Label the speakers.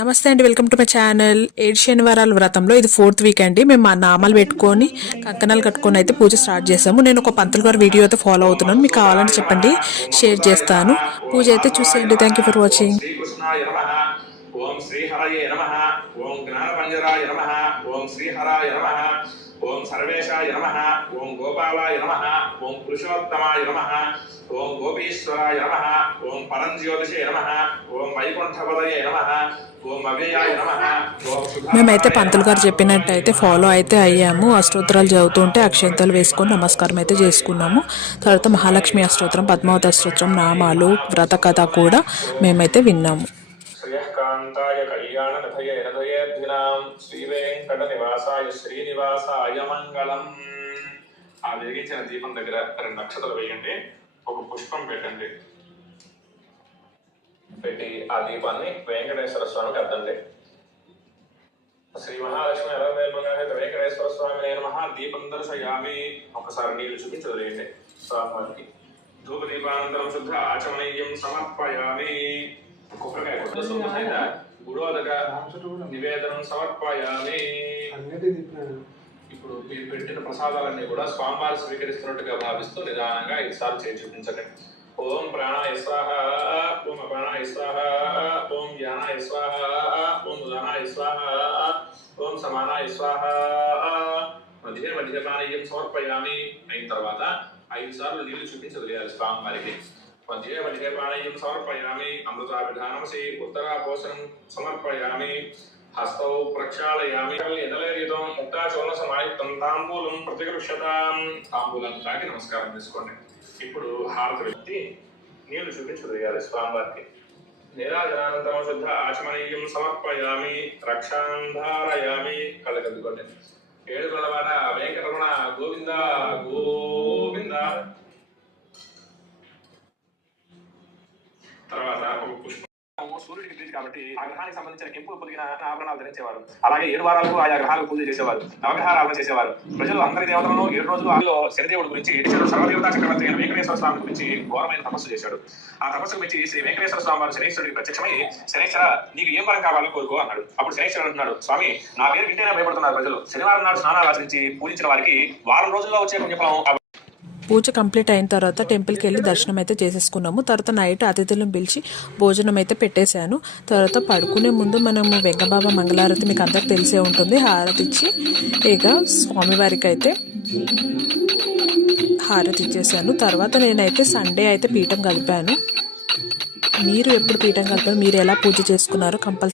Speaker 1: నమస్తే అండి welcome to my channel. ఏడు శనివారాల వ్రతంలో ఇది ఫోర్త్ వీక్ అండి. మేము మా నామాలు పెట్టుకొని కంకణాలు కట్టుకొని అయితే పూజ స్టార్ట్ చేసాము నేను ఒక పంతులు గారు వీడియో అయితే ఫాలో అవుతున్నాను. మీకు కావాలని చెప్పండి షేర్ చేస్తాను. పూజ అయితే చూసేయండి. థ్యాంక్ యూ ఫర్ వాచింగ్
Speaker 2: ఓం శ్రీహరాయ నమః. ఓం జ్ఞానపంజరాయ నమః. ఓం శ్రీహరాయ నమః. ఓం సర్వేశాయ నమ ఓం గోపాలాయ నమ ఓం పురుషోత్తమాయ నమ ఓం గోపీశ్వరాయ నమ ఓం పరంజ్యోతిషే నమ ఓం వైకుంఠపదయే నమ
Speaker 1: మేమైతే పంతులు గారు చెప్పినట్టయితే ఫాలో అయితే అయ్యాము. అష్టోత్తరాలు చదువుతుంటే అక్షంతలు వేసుకొని నమస్కారం అయితే చేసుకున్నాము. తర్వాత మహాలక్ష్మి అష్టోత్తరం పద్మావతి అష్టోత్తరం నామాలు వ్రత కథ కూడా మేమైతే విన్నాము.
Speaker 2: శ్రీకాంతాయ కళ్యాణ నిధయ నిధయేర్ధినాం శ్రీవేంకట నివాసాయ శ్రీనివాసాయ మంగళం. ఆ వెలిగించిన దీపం దగ్గర రెండు నక్షత్రాలు వేయండి. ఒక పుష్పం పెట్టండి. పెట్టి ఆ దీపాన్ని వెంకటేశ్వర స్వామికి అద్దండి. శ్రీ మహాలక్ష్మి అరవేల్మంగళ వెంకటేశ్వర స్వామి నేను మహా దీపం దర్శయామి. ఒకసారి నీళ్ళు చూపించి వదిలేయండి స్వామివారికి. ధూప దీపానంతరం శుద్ధ ఆచమనీయం సమర్పయామి. సహిత గుడోదక నివేదనం సమర్పయామి. ఇప్పుడు మీరు పెట్టిన ప్రసాదాలన్నీ కూడా స్వామివారు స్వీకరిస్తున్నట్టుగా భావిస్తూ నిదానంగా ఐదుసార్లు చేసి చూపించండి. ఓం ప్రాణాయ స్వాహ ఓం అపానాయ స్వాహ ఓం జ్ఞానాయ స్వాహ ఓం ఉదానాయ స్వాహ ఓం సమానాయ స్వాహ. మధ్య మధ్య పానీయం సమర్పయామి. అయిన తర్వాత ఐదు సార్లు నీళ్ళు చూపించి వదిలేయాలి స్వామివారికి. మధ్య మధ్య పానీయం సమర్పయామి అమృతాభిధానమసి ఉత్తరాపోషణం సమర్పయామి హస్తౌ ప్రక్షాళయామి ఎదలేరితం ముక్తాచోళ సమాయుక్తం తాంబూలం ప్రతిగృష్యతాం తాంబూలం తాకి నమస్కారం చేసుకోండి. ఇప్పుడు హారతి వ్యక్తి నీళ్ళు చూపించి స్వామివారికి. నిరాజనానంతరం శుద్ధ ఆచమనీయం సమర్పయామి రక్షాంధారయామి కళ్ళకద్దుకోండి ఏడు కొలవాడ వెంకటరమణ గోవింద గోవింద తర్వాత ఒక పుష్పం సూర్యుడికి ప్రీతి కాబట్టి ఆ గ్రహానికి సంబంధించిన కెంపు పొదిగిన ఆభరణాలు ధరించేవారు. అలాగే ఏడు వారాలకు ఆయా గ్రహాలకు పూజ చేసేవారు. నవగ్రహారాధన చేసేవారు. ప్రజలు అందరి దేవతలను ఏడు రోజులు ఆయనలో శనిదేవుడి గురించి శనిదేవుడు సర్వదేవతా చక్రవర్తి అయిన వెంకటేశ్వర స్వామి గురించి ఘోరమైన తపస్సు చేశాడు. ఆ తపస్సు గురించి శ్రీ వెంకటేశ్వర స్వామి వారు శనేశ్వరుడికి ప్రత్యక్షమై శనేశ్వర నీకు ఏం వరం కావాలో కోరుకో అన్నాడు. అప్పుడు శనేశ్వరుడు అంటున్నాడు స్వామి నా పేరు వింటేనే భయపడుతున్నారు ప్రజలు. శనివారం నాడు స్నానాలు ఆచరించి పూజించిన వారికి వారం రోజుల్లో వచ్చే పుణ్యఫలం
Speaker 1: పూజ కంప్లీట్ అయిన తర్వాత టెంపుల్కి వెళ్ళి దర్శనం అయితే చేసేసుకున్నాము. తర్వాత నైట్ అతిథులను పిలిచి భోజనం అయితే పెట్టేశాను. తర్వాత పడుకునే ముందు మనము వెంగబాబా మంగళారతి మీకు అందరికి తెలిసే ఉంటుంది. హారతి ఇచ్చి ఇక స్వామివారికి అయితే హారతి ఇచ్చేసాను తర్వాత నేనైతే సండే అయితే పీఠం కలిపాను. మీరు ఎప్పుడు పీఠం కలిపారు? మీరు ఎలా పూజ చేసుకున్నారో కంపల్సరీ